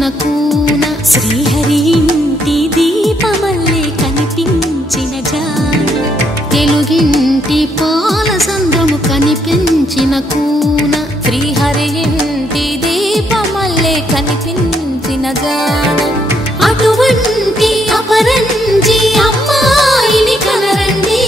మన కూన శ్రీహరి ఇంటి దీపమల్లే కనిపించిన జాన తెలుగింటి పాల సంద్రము కనిపించిన కూన శ్రీహరి ఇంటి దీపమల్లే కనిపించిన జాన అటువంటి అపరంజి అమ్మాయిని కనరండి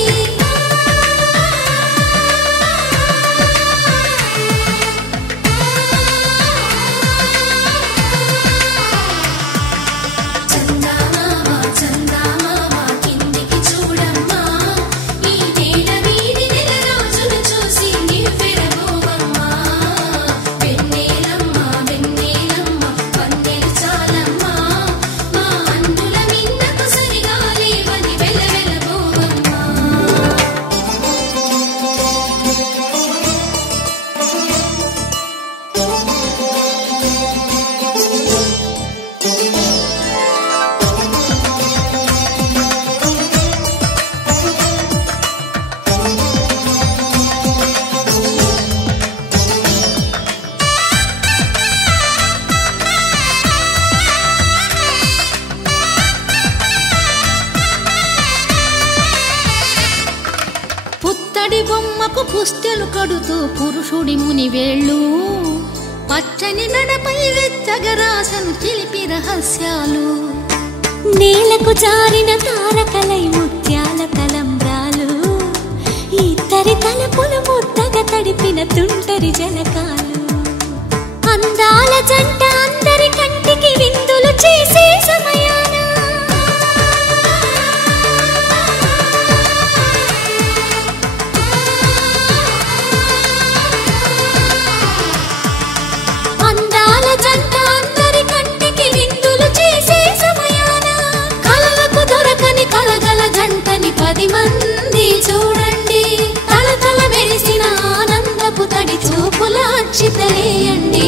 బొమ్మకు పుస్తెలు కడుతూ పురుషుడి ముని వేళ్ళు పచ్చని నడపై వెచ్చగరాసను చిలిపి రహస్యాలు నేలకు జారిన తారకలై ముత్యాల తలంబ్రాలు ఇద్దరి తలపులు ముద్దగా తడిపిన తుంటరి జలకాలు అందాల జంట అందరి కంటికి విందులు చేసే సమయాన జంటని 10 మంది చూడండి తల తల మెరిసిన ఆనందపు తడి చూపుల అక్షితలేయండి